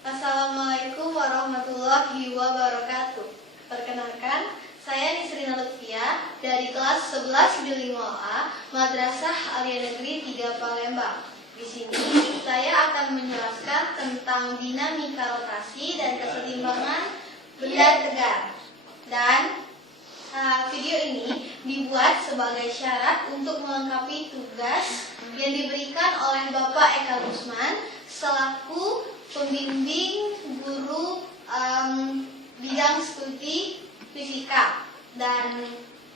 Assalamualaikum warahmatullahi wabarakatuh. Perkenalkan, saya Nisrina Lutfia dari kelas 11 B5A Madrasah Alia Negeri 3 Palembang. Di sini saya akan menjelaskan tentang dinamika rotasi dan kesetimbangan benda tegar. Dan video ini dibuat sebagai syarat untuk melengkapi tugas yang diberikan oleh Bapak Eka Gusman selaku pembimbing guru bidang studi fisika. Dan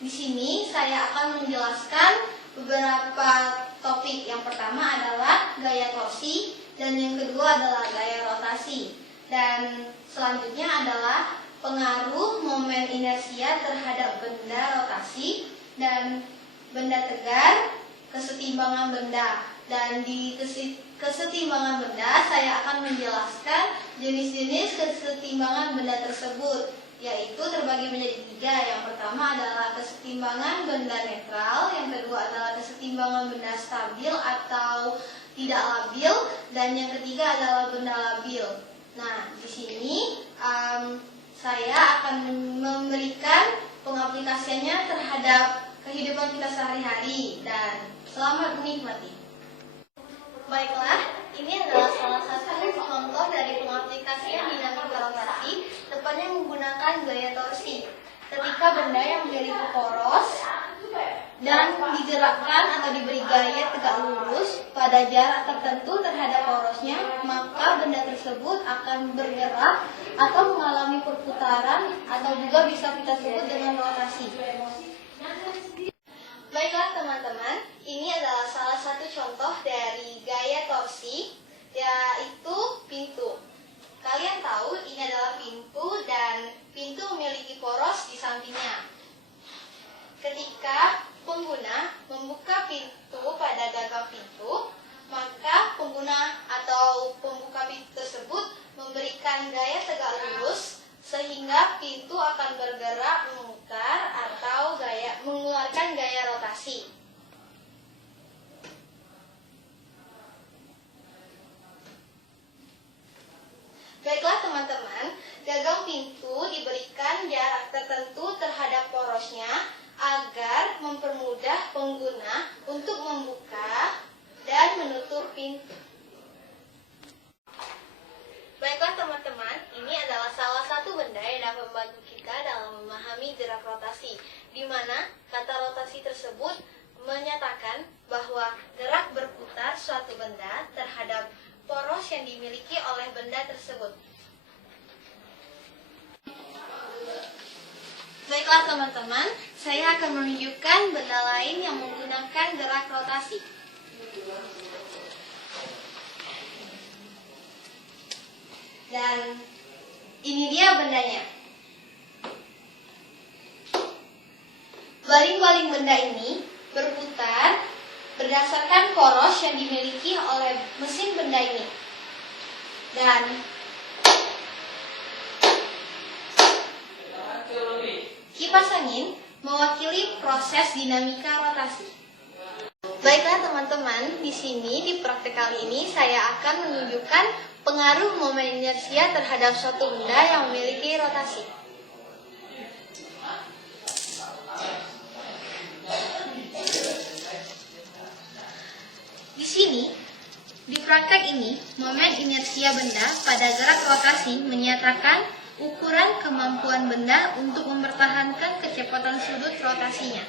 di sini saya akan menjelaskan beberapa topik. Yang pertama adalah gaya torsi dan yang kedua adalah gaya rotasi. Dan selanjutnya adalah pengaruh momen inersia terhadap benda rotasi dan benda tegar, kesetimbangan benda. Dan di kesetimbangan benda saya akan menjelaskan jenis-jenis kesetimbangan benda tersebut, yaitu terbagi menjadi 3. Yang pertama adalah kesetimbangan benda netral, yang kedua adalah kesetimbangan benda stabil atau tidak labil, dan yang ketiga adalah benda labil. Nah, di sini saya akan memberikan pengaplikasiannya terhadap kehidupan kita sehari-hari, dan selamat menikmati. Baiklah, ini adalah salah satu contoh dari pengaplikasian dinamika rotasi, tepatnya menggunakan gaya torsi. Ketika benda yang memiliki poros dan digerakkan atau diberi gaya tegak lurus pada jarak tertentu terhadap porosnya, maka benda tersebut akan bergerak atau mengalami perputaran atau juga bisa kita sebut dengan rotasi. Baiklah teman-teman, ini adalah salah satu contoh dari gaya torsi, yaitu pintu. Kalian tahu ini adalah pintu dan pintu memiliki poros di sampingnya. Ketika pengguna membuka pintu pada gagang pintu, maka pengguna atau pembuka pintu tersebut memberikan gaya tegak lurus sehingga pintu akan bergerak memutar atau mengeluarkan gaya rotasi. Baiklah teman-teman, gagang pintu diberikan jarak tertentu terhadap porosnya agar mempermudah pengguna untuk membuka dan menutup pintu. Baiklah teman-teman, ini adalah salah satu benda yang dapat membantu kita dalam memahami gerak rotasi, di mana kata rotasi tersebut menyatakan bahwa gerak berputar suatu benda terhadap poros yang dimiliki oleh benda tersebut. Baiklah teman-teman, saya akan menunjukkan benda lain yang menggunakan gerak rotasi. Dan ini dia bendanya. Baling-baling benda ini berputar berdasarkan poros yang dimiliki oleh mesin benda ini. Dan kipas angin mewakili proses dinamika rotasi. Baiklah teman-teman, di sini di praktek kali ini saya akan menunjukkan pengaruh momen inersia terhadap suatu benda yang memiliki rotasi. Di sini, di praktek ini, momen inersia benda pada gerak rotasi menyatakan ukuran kemampuan benda untuk mempertahankan kecepatan sudut rotasinya.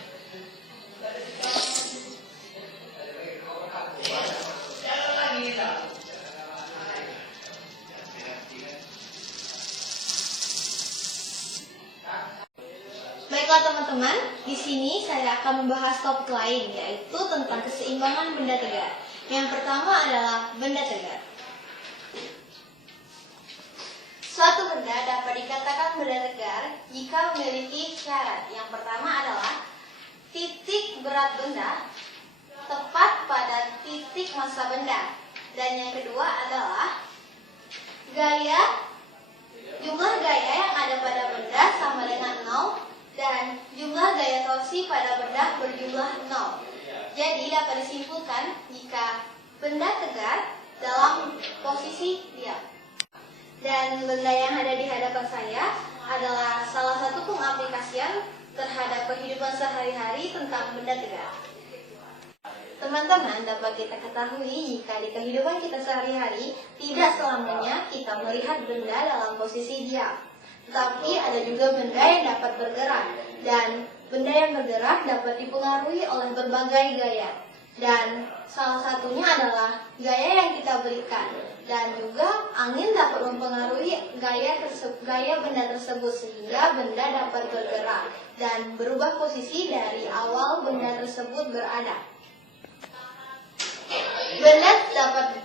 Baiklah teman-teman, di sini saya akan membahas topik lain, yaitu tentang keseimbangan benda tegar. Yang pertama adalah benda tegar. Suatu benda dapat dikatakan benda tegar jika memiliki syarat. Yang pertama adalah titik berat benda tepat pada titik massa benda. Dan yang kedua adalah jumlah gaya yang ada pada benda sama dengan 0 dan jumlah gaya torsi pada benda berjumlah 0. Jadi dapat disimpulkan jika benda tegar dalam posisi diam. Dan benda yang ada di hadapan saya adalah salah satu pengaplikasian terhadap kehidupan sehari-hari tentang benda tegak. Teman-teman, dapat kita ketahui jika di kehidupan kita sehari-hari tidak selamanya kita melihat benda dalam posisi diam. Tetapi ada juga benda yang dapat bergerak, dan benda yang bergerak dapat dipengaruhi oleh berbagai gaya. Dan salah satunya adalah gaya yang kita berikan. Dan juga angin dapat mempengaruhi gaya benda tersebut sehingga benda dapat bergerak dan berubah posisi dari awal benda tersebut berada. Benda dapat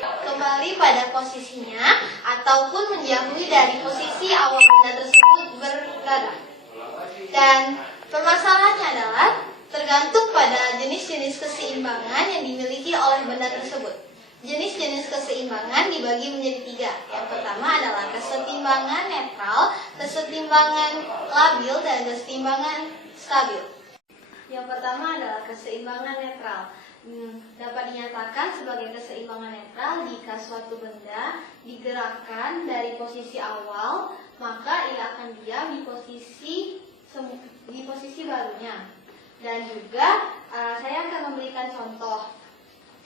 kembali pada posisinya ataupun menjauhi dari posisi awal benda tersebut berada. Dan permasalahannya adalah tergantung pada jenis-jenis keseimbangan yang dimiliki oleh benda tersebut. Jenis-jenis keseimbangan dibagi menjadi 3. Yang pertama adalah kesetimbangan netral, kesetimbangan labil, dan kesetimbangan stabil. Yang pertama adalah keseimbangan netral. Dapat dinyatakan sebagai keseimbangan netral jika suatu benda digerakkan dari posisi awal, maka ia akan diam di posisi barunya. Dan juga saya akan memberikan contoh.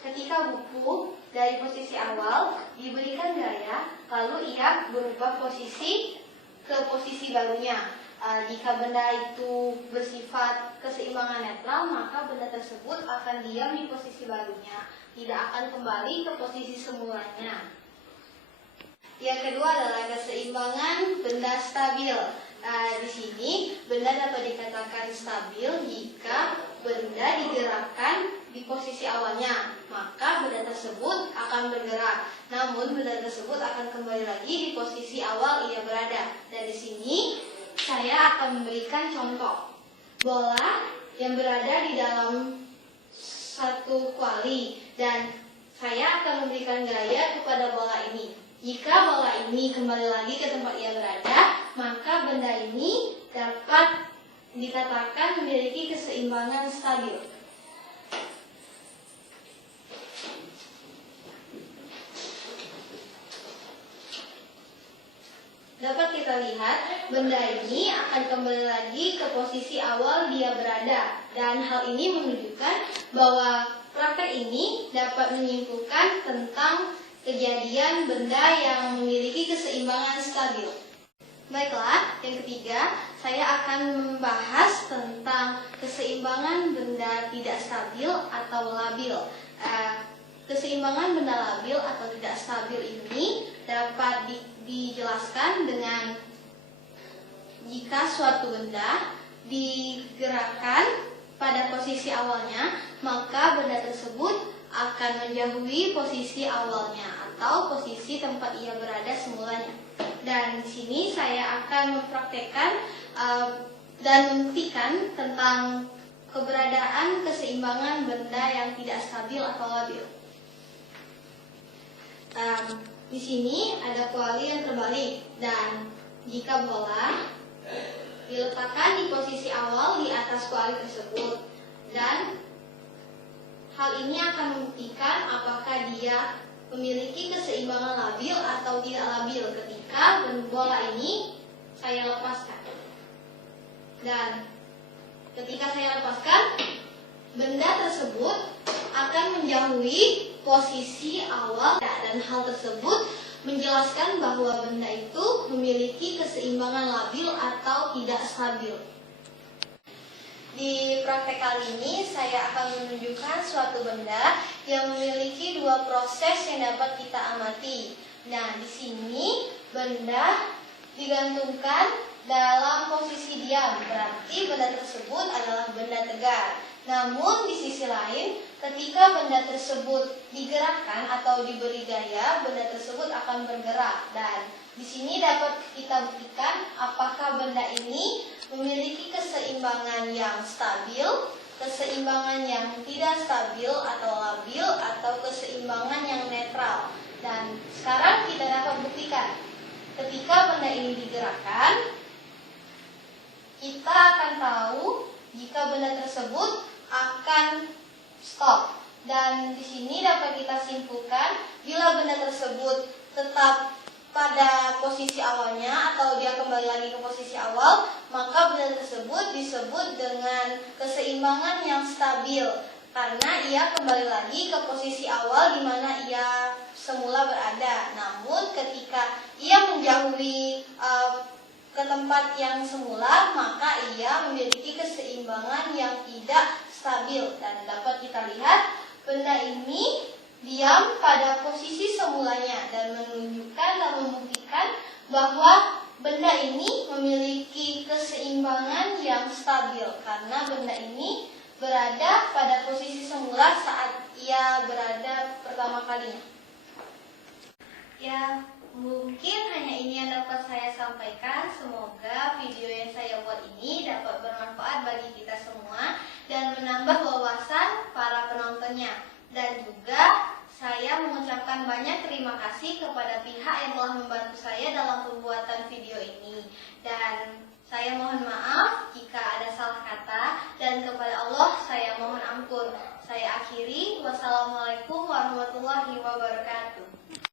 Ketika buku dari posisi awal diberikan gaya, lalu ia berubah posisi ke posisi barunya. Jika benda itu bersifat keseimbangan netral, maka benda tersebut akan diam di posisi barunya, tidak akan kembali ke posisi semulanya. Yang kedua adalah keseimbangan benda stabil. Di sini benda dapat dikatakan stabil jika benda digerakkan di posisi awalnya, maka benda tersebut akan bergerak. Namun benda tersebut akan kembali lagi di posisi awal ia berada. Dan di sini saya akan memberikan contoh. Bola yang berada di dalam satu kuali, dan saya akan memberikan gaya kepada bola ini. Jika bola ini kembali lagi ke tempat ia berada, maka benda ini dapat dikatakan memiliki keseimbangan stabil. Dapat kita lihat benda ini akan kembali lagi ke posisi awal dia berada, dan hal ini menunjukkan bahwa praktek ini dapat menyimpulkan tentang kejadian benda yang memiliki keseimbangan stabil. Baiklah, yang ketiga, saya akan membahas tentang keseimbangan benda tidak stabil atau labil. Keseimbangan benda labil atau tidak stabil ini dapat dijelaskan dengan jika suatu benda digerakkan pada posisi awalnya, maka benda tersebut akan menjauhi posisi awalnya atau posisi tempat ia berada semulanya. Dan di sini saya akan mempraktekkan dan membuktikan tentang keberadaan keseimbangan benda yang tidak stabil atau labil. Di sini ada kuali yang terbalik, dan jika bola diletakkan di posisi awal di atas kuali tersebut, dan hal ini akan membuktikan apakah dia memiliki keseimbangan labil atau tidak labil ketika bola ini saya lepaskan. Dan ketika saya lepaskan, benda tersebut akan menjauhi posisi awal, dan hal tersebut menjelaskan bahwa benda itu memiliki keseimbangan labil atau tidak stabil. Di praktek kali ini saya akan menunjukkan suatu benda yang memiliki 2 proses yang dapat kita amati. Nah, di sini benda digantungkan dalam posisi diam, berarti benda tersebut adalah benda tegar. Namun di sisi lain, ketika benda tersebut digerakkan atau diberi gaya, benda tersebut akan bergerak. Dan di sini dapat kita buktikan apakah benda ini memiliki keseimbangan yang stabil, keseimbangan yang tidak stabil atau labil, atau keseimbangan yang netral. Dan sekarang kita dapat buktikan, ketika benda ini digerakkan, kita akan tahu jika benda tersebut akan stop. Dan di sini dapat kita simpulkan bila benda tersebut tetap pada posisi awalnya atau dia kembali lagi ke posisi awal, maka benda tersebut disebut dengan keseimbangan yang stabil karena ia kembali lagi ke posisi awal di mana ia semula berada. Namun ketika ia menjauhi ke tempat yang semula, maka ia memiliki keseimbangan yang tidak stabil. Dan dapat kita lihat benda ini diam pada posisi semulanya dan menunjukkan dan membuktikan bahwa benda ini memiliki keseimbangan yang stabil karena benda ini berada pada posisi semula saat ia berada pertama kalinya. Ya, mungkin hanya ini yang dapat saya sampaikan. Semoga video yang saya buat ini dapat bermanfaat bagi kita semua dan menambah wawasan para penontonnya. Dan juga saya mengucapkan banyak terima kasih kepada pihak yang telah membantu saya dalam pembuatan video ini. Dan saya mohon maaf jika ada salah kata dan kepada Allah saya mohon ampun. Saya akhiri. Wassalamualaikum warahmatullahi wabarakatuh.